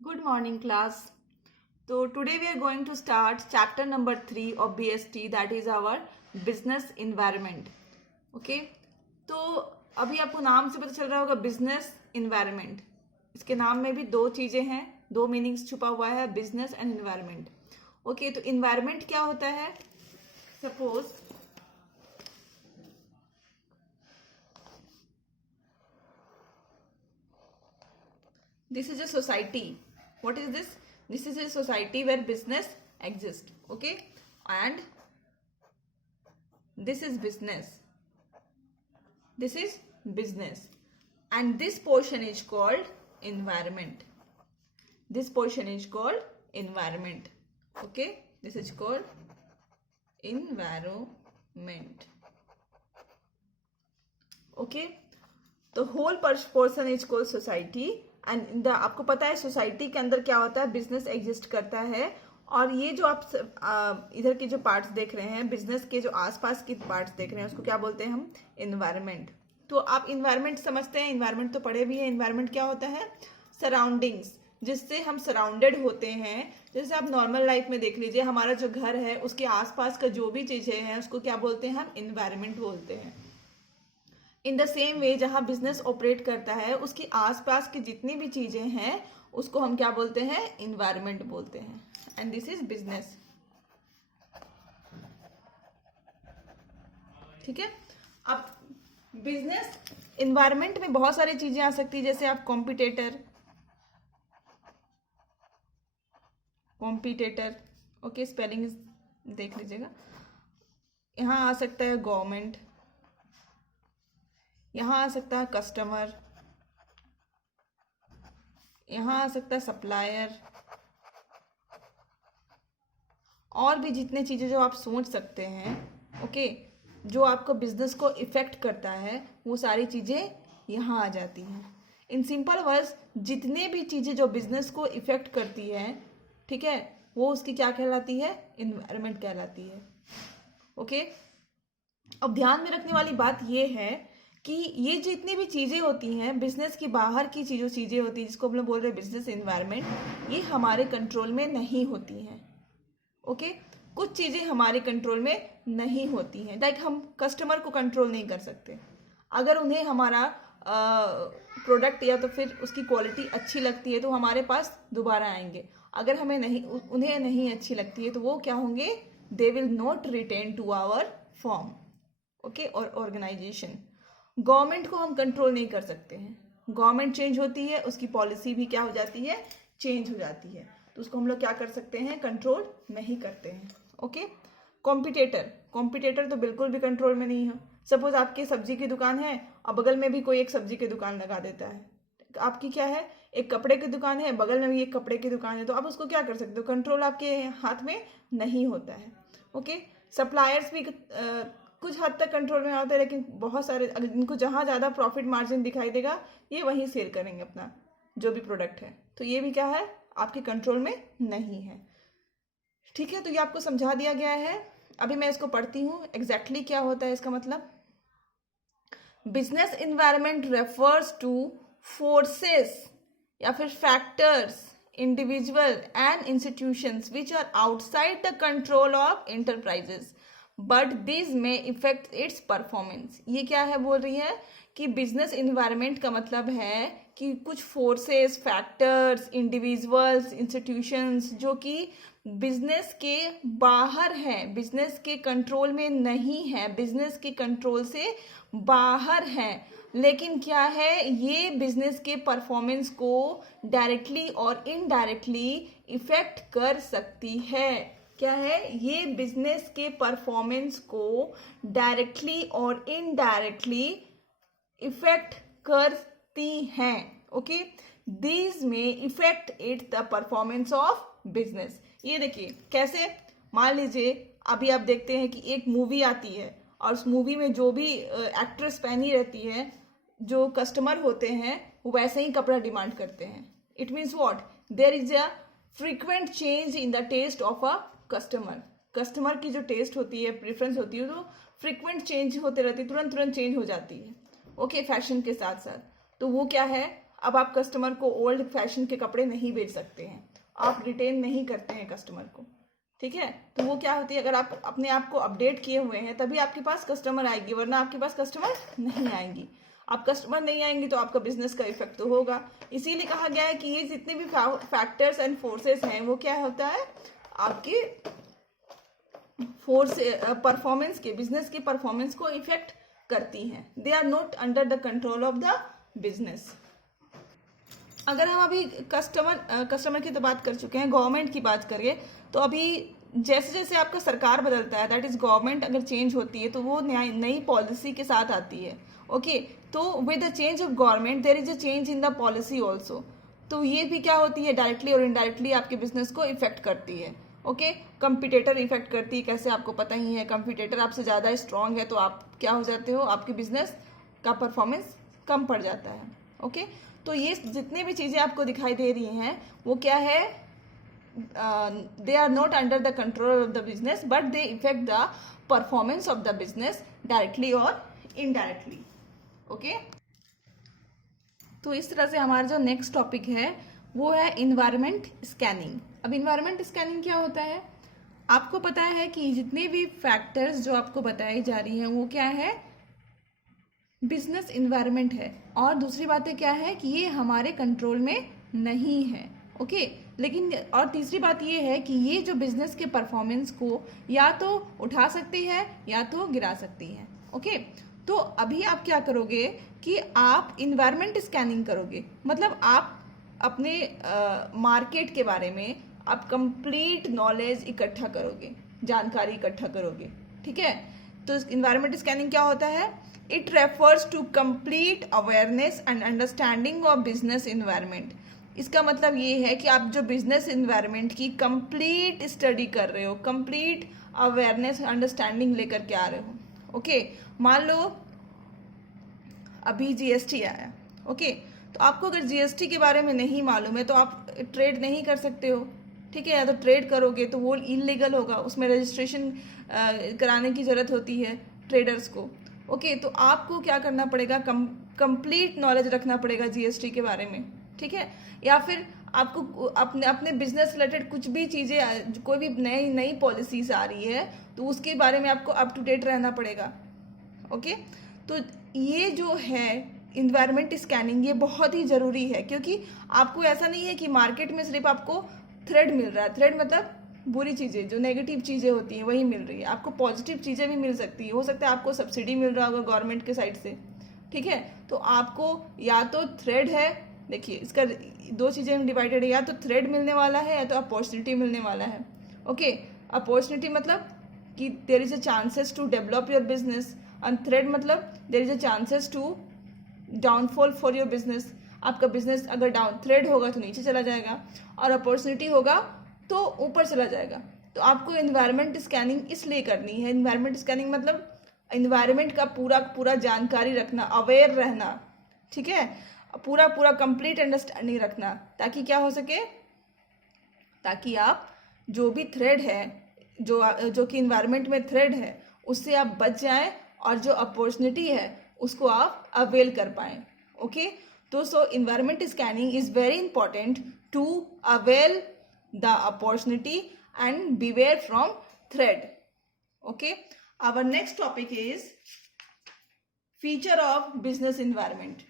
Good morning, class. So today we are going to start chapter number 3 of BST, that is our business environment. Okay? तो अभी आपको नाम से पता चल रहा होगा बिजनेस इन्वायरमेंट. इसके नाम में भी दो चीजें हैं, दो मीनिंग्स छुपा हुआ है, बिजनेस एंड इन्वायरमेंट. ओके, तो इन्वायरमेंट क्या होता है? Suppose this is a society. What is this? This is a society where business exists. Okay, and this is business. This is business, and this portion is called environment. This portion is called environment. Okay, this is called environment. Okay, तो whole person is called society and आपको पता है society के अंदर क्या होता है, business exist करता है. और ये जो आप इधर के जो पार्ट्स देख रहे हैं, बिजनेस के जो आसपास के पार्ट्स देख रहे हैं, उसको क्या बोलते हैं हम? इन्वायरमेंट. तो आप इन्वायरमेंट समझते हैं, इन्वायरमेंट तो पढ़े भी है. इन्वायरमेंट क्या होता है? सराउंडिंग्स, जिससे हम सराउंडेड होते हैं. जैसे आप नॉर्मल लाइफ में देख लीजिए, हमारा जो घर है उसके आसपास का जो भी चीजें हैं उसको क्या बोलते हैं? हम इन्वायरमेंट बोलते हैं. इन द सेम वे जहां बिजनेस ऑपरेट करता है उसके आसपास की जितनी भी चीजें हैं उसको हम क्या बोलते हैं? इन्वायरमेंट बोलते हैं. And this is business. ठीक है. अब बिजनेस इन्वायरमेंट में बहुत सारी चीजें आ सकती है, जैसे आप कॉम्पिटिटर. ओके, स्पेलिंग देख लीजिएगा. यहां आ सकता है गवर्नमेंट, यहां आ सकता है कस्टमर, यहां आ सकता है सप्लायर, और भी जितने चीजें जो आप सोच सकते हैं. ओके, जो आपको बिजनेस को इफेक्ट करता है वो सारी चीजें यहां आ जाती हैं. इन सिंपल वर्ड्स, जितने भी चीजें जो बिजनेस को इफेक्ट करती है, ठीक है, वो उसकी क्या कहलाती है? इन्वायरमेंट कहलाती है. ओके, अब ध्यान में रखने वाली बात ये है कि ये जितनी भी चीजें होती हैं, बिजनेस की बाहर की चीजें होती हैं, जिसको हम लोग बोल रहे हैं बिजनेस एनवायरनमेंट, ये हमारे कंट्रोल में नहीं होती हैं. ओके, कुछ चीजें हमारे कंट्रोल में नहीं होती हैं. लाइक हम कस्टमर को कंट्रोल नहीं कर सकते. अगर उन्हें हमारा प्रोडक्ट या तो फिर उसकी क्वालिटी अच्छी लगती है तो हमारे पास दोबारा आएंगे. अगर हमें नहीं, उन्हें नहीं अच्छी लगती है तो वो क्या होंगे? They will not return to our form. Okay, और ऑर्गेनाइजेशन. गवर्नमेंट को हम कंट्रोल नहीं कर सकते हैं. गवर्नमेंट चेंज होती है, उसकी पॉलिसी भी क्या हो जाती है? चेंज हो जाती है. तो उसको हम लोग क्या कर सकते हैं? कंट्रोल नहीं करते हैं. ओके, कॉम्पिटिटर तो बिल्कुल भी कंट्रोल में नहीं है. सपोज आपकी सब्जी की दुकान है और बगल में भी कोई एक सब्जी की दुकान लगा देता है. आपकी क्या है? एक कपड़े की दुकान है, बगल में भी एक कपड़े की दुकान है, तो आप उसको क्या कर सकते हो? कंट्रोल आपके हाथ में नहीं होता है. ओके, सप्लायर्स भी कुछ हद तक कंट्रोल में होते हैं, लेकिन बहुत सारे इनको जहां ज्यादा प्रॉफिट मार्जिन दिखाई देगा ये वहीं सेल करेंगे अपना जो भी प्रोडक्ट है. तो ये भी क्या है? आपके कंट्रोल में नहीं है. ठीक है, तो ये आपको समझा दिया गया है. अभी मैं इसको पढ़ती हूँ एग्जैक्टली क्या होता है इसका मतलब. Business environment refers to forces या फिर factors, individual and institutions which are outside the control of enterprises but this में इफेक्ट इट्स परफॉर्मेंस. ये क्या है बोल रही है कि बिजनेस इन्वायरमेंट का मतलब है कि कुछ फोर्सेस, फैक्टर्स, इंडिविजुअल्स, इंस्टीट्यूशंस जो कि बिजनेस के बाहर हैं, बिजनेस के कंट्रोल में नहीं है, बिजनेस के कंट्रोल से बाहर हैं, लेकिन क्या है, ये बिजनेस के परफॉर्मेंस को डायरेक्टली और इनडायरेक्टली इफेक्ट कर सकती है. क्या है? ये बिजनेस के परफॉर्मेंस को डायरेक्टली और इनडायरेक्टली इफेक्ट करती हैं. ओके, दीज में effect it the performance of business. ये देखिए कैसे. मान लीजिए अभी आप देखते हैं कि एक मूवी आती है और उस मूवी में जो भी एक्ट्रेस पहनी रहती है, जो कस्टमर होते हैं वो वैसे ही कपड़ा डिमांड करते हैं. It means what? There is a frequent change in the taste of a customer की जो टेस्ट होती है, प्रेफरेंस होती है, तो फ्रीक्वेंट चेंज होते रहती है, तुरंत तुरंत चेंज हो जाती है. ओके, फैशन के साथ साथ. तो वो क्या है? अब आप कस्टमर को ओल्ड फैशन के कपड़े नहीं बेच सकते हैं, आप रिटेन नहीं करते हैं कस्टमर को, ठीक है। तो वो क्या होती है, अगर आप अपने आप को अपडेट किए हुए हैं तभी आपके पास कस्टमर आएगी, वरना आपके पास कस्टमर नहीं आएंगी। आप कस्टमर नहीं आएंगे तो आपका बिजनेस का इफेक्ट तो होगा। इसीलिए कहा गया है कि ये जितने भी फैक्टर्स एंड फोर्सेस हैं वो क्या होता है, आपके परफॉर्मेंस के, बिजनेस के परफॉर्मेंस को इफेक्ट करती हैं। They are not under the control of the business. अगर हम अभी कस्टमर की तो बात कर चुके हैं, गवर्नमेंट की बात करिए तो अभी जैसे जैसे आपका सरकार बदलता है, दैट इज गवर्नमेंट अगर चेंज होती है तो वो नई पॉलिसी के साथ आती है। ओके, तो with the change of government there is a change in the policy also. तो ये भी क्या होती है, डायरेक्टली और इनडायरेक्टली आपके बिजनेस को इफेक्ट करती है। ओके, कंपटीटर इफेक्ट करती है, कैसे आपको पता ही है, कंपटीटर आपसे ज़्यादा स्ट्रांग है तो आप क्या हो जाते हो, आपके बिजनेस का परफॉर्मेंस कम पड़ जाता है। ओके, तो ये जितने भी चीज़ें आपको दिखाई दे रही हैं वो क्या है, they are not under the control of the business but they effect the performance of the business directly और इनडायरेक्टली। ओके, तो इस तरह से हमारा जो नेक्स्ट टॉपिक है वो है इन्वायरमेंट स्कैनिंग। अब इन्वायरमेंट स्कैनिंग क्या होता है, आपको पता है कि जितने भी फैक्टर्स जो आपको बताई जा रही हैं वो क्या है, बिजनेस इन्वायरमेंट है। और दूसरी बात क्या है कि ये हमारे कंट्रोल में नहीं है। ओके, लेकिन और तीसरी बात ये है कि ये जो बिजनेस के परफॉर्मेंस को या तो उठा सकती है या तो गिरा सकती है। ओके, तो अभी आप क्या करोगे कि आप इन्वायरमेंट स्कैनिंग करोगे, मतलब आप अपने मार्केट के बारे में आप कंप्लीट नॉलेज इकट्ठा करोगे, जानकारी इकट्ठा करोगे, ठीक है। तो इन्वायरमेंट स्कैनिंग क्या होता है, it refers to complete awareness and understanding of business environment. इसका मतलब ये है कि आप जो बिजनेस इन्वायरमेंट की कंप्लीट स्टडी कर रहे हो, कंप्लीट अवेयरनेस अंडरस्टैंडिंग लेकर के आ रहे हो। ओके, मान लो अभी जीएसटी आया, ओके, तो आपको अगर जीएसटी के बारे में नहीं मालूम है तो आप ट्रेड नहीं कर सकते हो, ठीक है। या तो ट्रेड करोगे तो वो इलीगल होगा, उसमें रजिस्ट्रेशन कराने की ज़रूरत होती है ट्रेडर्स को। ओके, तो आपको क्या करना पड़ेगा, कंप्लीट नॉलेज रखना पड़ेगा जीएसटी के बारे में, ठीक है। या फिर आपको अपने बिजनेस रिलेटेड कुछ भी चीज़ें, कोई भी नई पॉलिसीज आ रही है तो उसके बारे में आपको अप टू डेट रहना पड़ेगा। ओके, तो ये जो है इन्वायरमेंट स्कैनिंग, ये बहुत ही ज़रूरी है, क्योंकि आपको ऐसा नहीं है कि मार्केट में सिर्फ आपको थ्रेड मिल रहा है, थ्रेड मतलब बुरी चीज़ें, जो नेगेटिव चीज़ें होती हैं वही मिल रही है, आपको पॉजिटिव चीज़ें भी मिल सकती है। हो सकता है आपको सब्सिडी मिल रहा होगा गवर्नमेंट के साइड से, ठीक है। तो आपको या तो थ्रेड है, देखिए इसका दो चीज़ें डिवाइडेड है, या तो थ्रेड मिलने वाला है या तो अपॉर्चुनिटी मिलने वाला है। ओके, अपॉर्चुनिटी मतलब कि there is a chances to develop your business, and threat मतलब there is a chances to downfall for your business. आपका बिजनेस अगर डाउन थ्रेड होगा तो नीचे चला जाएगा, और अपॉर्चुनिटी होगा तो ऊपर चला जाएगा। तो आपको इन्वायरमेंट स्कैनिंग इसलिए करनी है। इन्वायरमेंट स्कैनिंग मतलब इन्वायरमेंट का पूरा जानकारी रखना, अवेयर रहना, ठीक है, पूरा कंप्लीट अंडरस्टैंडिंग रखना, ताकि क्या हो सके, ताकि आप जो भी थ्रेड है, जो कि इन्वायरमेंट में थ्रेड है, उससे आप बच जाएं और जो अपॉर्चुनिटी है उसको आप अवेल कर पाएं। ओके, तो so environment scanning is very important to avail the opportunity and beware from threat. Okay, our next topic is feature of business environment.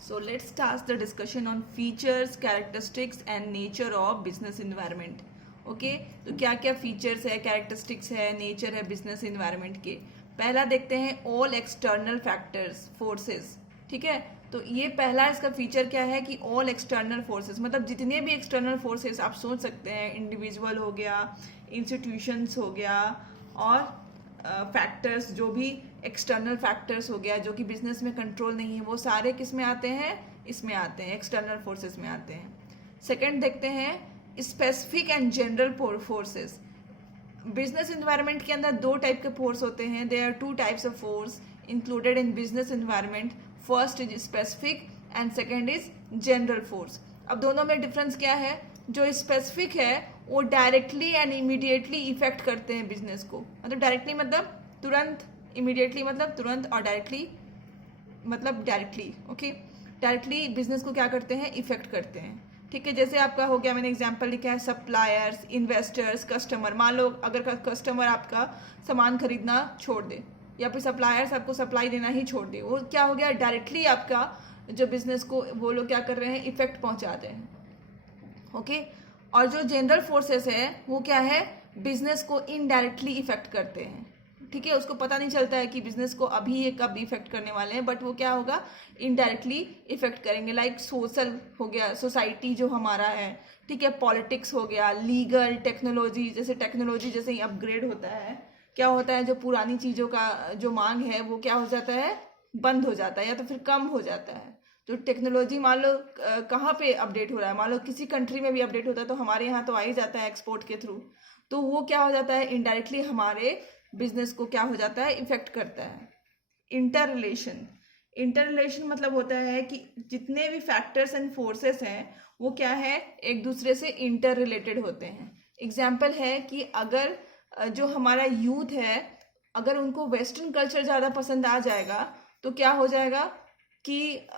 So let's start the discussion on features, characteristics and nature of business environment. Okay, तो क्या क्या features है, characteristics है, nature है business environment के। पहला देखते हैं ऑल एक्सटर्नल फैक्टर्स, फोर्सेस, ठीक है। तो ये पहला इसका फीचर क्या है कि ऑल एक्सटर्नल फोर्सेस, मतलब जितने भी एक्सटर्नल फोर्सेस आप सोच सकते हैं, इंडिविजुअल हो गया, इंस्टीट्यूशंस हो गया, और फैक्टर्स जो भी एक्सटर्नल फैक्टर्स हो गया जो कि बिजनेस में कंट्रोल नहीं है, वो सारे किस में आते हैं, इसमें आते हैं, एक्सटर्नल फोर्सेस में आते हैं। सेकेंड देखते हैं specific and general forces. Business environment के अंदर दो टाइप के फोर्स होते हैं, there are two types of force included in business environment. First is specific and second is general force. अब दोनों में डिफरेंस क्या है, जो स्पेसिफिक है वो डायरेक्टली एंड इमीडिएटली इफेक्ट करते हैं बिजनेस को, मतलब डायरेक्टली मतलब तुरंत, इमीडिएटली मतलब तुरंत, और डायरेक्टली मतलब डायरेक्टली। ओके, डायरेक्टली बिजनेस को क्या करते हैं, इफेक्ट करते हैं। ठीक है, जैसे आपका हो गया, मैंने एग्जांपल लिखा है सप्लायर्स, इन्वेस्टर्स, कस्टमर। मान लो अगर कस्टमर आपका सामान खरीदना छोड़ दे या फिर सप्लायर्स आपको सप्लाई देना ही छोड़ दे, वो क्या हो गया, डायरेक्टली आपका जो बिजनेस को वो लोग क्या कर रहे हैं, इफेक्ट पहुंचाते हैं। ओके, और जो जनरल फोर्सेस है वो क्या है, बिजनेस को इनडायरेक्टली इफेक्ट करते हैं। ठीक है, उसको पता नहीं चलता है कि बिजनेस को अभी ये कब इफेक्ट करने वाले हैं, बट वो क्या होगा, इनडायरेक्टली इफेक्ट करेंगे। लाइक सोशल हो गया, सोसाइटी जो हमारा है, ठीक है, पॉलिटिक्स हो गया, लीगल, टेक्नोलॉजी, जैसे टेक्नोलॉजी जैसे ही अपग्रेड होता है, क्या होता है, जो पुरानी चीज़ों का जो मांग है वो क्या हो जाता है, बंद हो जाता है या तो फिर कम हो जाता है। तो टेक्नोलॉजी मान लो कहाँ पे अपडेट हो रहा है, मान लो किसी कंट्री में भी अपडेट होता है तो हमारे यहाँ तो आ ही जाता है एक्सपोर्ट के थ्रू, तो वो क्या हो जाता है, इनडायरेक्टली हमारे बिजनेस को क्या हो जाता है, इफेक्ट करता है। इंटर रिलेशन मतलब होता है कि जितने भी फैक्टर्स एंड फोर्सेस हैं वो क्या है, एक दूसरे से इंटर रिलेटेड होते हैं। एग्जाम्पल है कि अगर जो हमारा यूथ है, अगर उनको वेस्टर्न कल्चर ज़्यादा पसंद आ जाएगा तो क्या हो जाएगा कि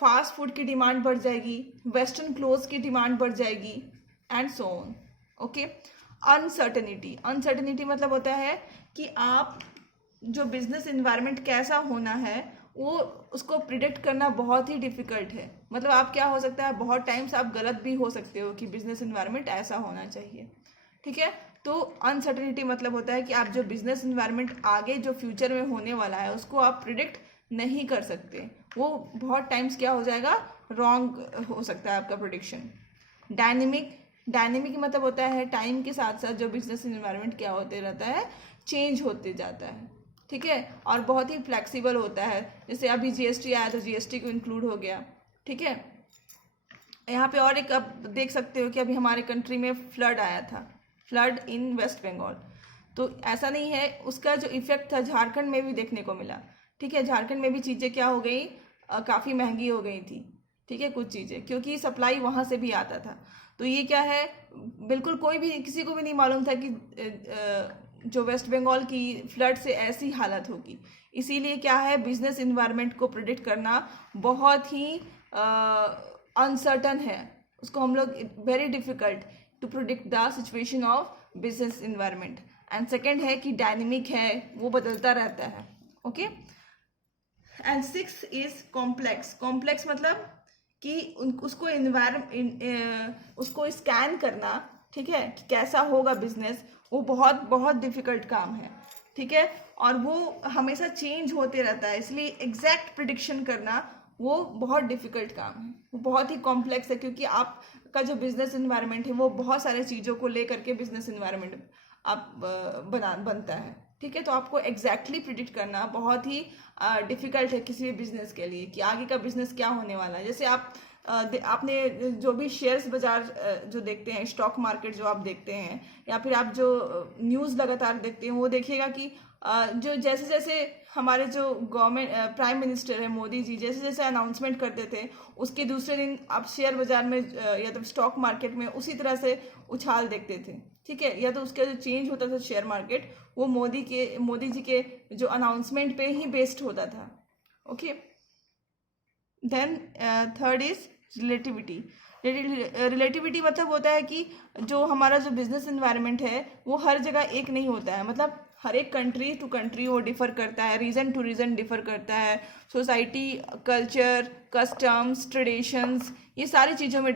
फास्ट फूड की डिमांड बढ़ जाएगी, वेस्टर्न क्लोथ्स की डिमांड बढ़ जाएगी, and so on. Okay, uncertainty मतलब होता है कि आप जो बिजनेस इन्वायरमेंट कैसा होना है वो उसको प्रिडिक्ट करना बहुत ही डिफिकल्ट है। मतलब आप क्या हो सकता है, बहुत टाइम्स आप गलत भी हो सकते हो कि बिजनेस इन्वायरमेंट ऐसा होना चाहिए। ठीक है, तो अनसर्टेनिटी मतलब होता है कि आप जो बिजनेस इन्वायरमेंट आगे जो फ्यूचर में होने वाला है उसको आप प्रिडिक्ट नहीं कर सकते, वो बहुत टाइम्स क्या हो जाएगा, रॉन्ग हो सकता है आपका प्रोडिक्शन। डायनेमिक मतलब होता है टाइम के साथ साथ जो बिजनेस इन्वायरमेंट क्या होते रहता है, चेंज होते जाता है। ठीक है, और बहुत ही फ्लेक्सिबल होता है। जैसे अभी जीएसटी आया तो जीएसटी को इंक्लूड हो गया। ठीक है, यहाँ पे और एक आप देख सकते हो कि अभी हमारे कंट्री में फ्लड आया था, फ्लड इन वेस्ट बंगाल। तो ऐसा नहीं है, उसका जो इफेक्ट था झारखंड में भी देखने को मिला। ठीक है, झारखंड में भी चीज़ें क्या हो गई, काफ़ी महंगी हो गई थी। ठीक है, कुछ चीज़ें क्योंकि सप्लाई वहाँ से भी आता था। तो ये क्या है, बिल्कुल कोई भी किसी को भी नहीं मालूम था कि जो वेस्ट बंगाल की फ्लड से ऐसी हालत होगी। इसीलिए क्या है, बिजनेस इन्वायरमेंट को प्रिडिक्ट करना बहुत ही अनसर्टन है, उसको हम लोग very difficult to predict the situation of business environment. And second है कि डायनेमिक है, वो बदलता रहता है। ओके, एंड 6 इज कॉम्प्लेक्स मतलब कि उसको उसको स्कैन करना, ठीक है, कि कैसा होगा बिजनेस, वो बहुत बहुत डिफिकल्ट काम है। ठीक है, और वो हमेशा चेंज होते रहता है, इसलिए एग्जैक्ट प्रिडिक्शन करना वो बहुत डिफिकल्ट काम है, वो बहुत ही कॉम्प्लेक्स है, क्योंकि आपका जो बिजनेस इन्वायरमेंट है वो बहुत सारे चीज़ों को लेकर के बिजनेस इन्वायरमेंट आप बनता है। ठीक है, तो आपको एग्जैक्टली प्रिडिक्ट करना बहुत ही डिफिकल्ट है किसी भी बिजनेस के लिए कि आगे का बिजनेस क्या होने वाला है। जैसे आपने जो भी शेयर्स बाजार जो देखते हैं, स्टॉक मार्केट जो आप देखते हैं, या फिर आप जो न्यूज़ लगातार देखते हैं, वो देखिएगा कि जो जैसे जैसे हमारे जो गवर्नमेंट प्राइम मिनिस्टर है मोदी जी जैसे जैसे अनाउंसमेंट करते थे, उसके दूसरे दिन आप शेयर बाजार में या तो स्टॉक मार्केट में उसी तरह से उछाल देखते थे। ठीक है, या तो उसका जो चेंज होता था शेयर मार्केट, वो मोदी जी के जो अनाउंसमेंट पे ही बेस्ड होता था। Okay, then third is relativity मतलब होता है कि जो हमारा जो बिजनेस इन्वायरमेंट है वो हर जगह एक नहीं होता है। मतलब हर एक कंट्री टू कंट्री वो डिफर करता है, रीजन टू रीजन डिफर करता है। सोसाइटी, कल्चर, कस्टम्स, ट्रेडिशंस, ये सारी चीज़ों में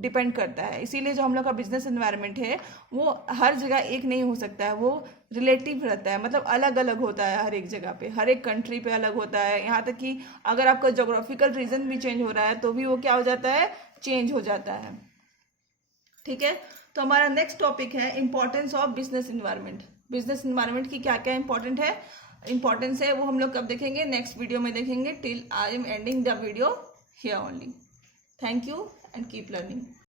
डिपेंड करता है। इसीलिए जो हम लोग का बिजनेस इन्वायरमेंट है वो हर जगह एक नहीं हो सकता है, वो रिलेटिव रहता है, मतलब अलग अलग होता है हर एक जगह पे, हर एक कंट्री पे अलग होता है। यहाँ तक कि अगर आपका जोग्राफिकल रीजन भी चेंज हो रहा है तो भी वो क्या हो जाता है, चेंज हो जाता है। ठीक है, तो हमारा नेक्स्ट टॉपिक है importance of business environment. Business environment की क्या क्या इंपॉर्टेंस है वो हम लोग कब देखेंगे, नेक्स्ट वीडियो में देखेंगे। Till I am ending the video here only. Thank you and keep learning.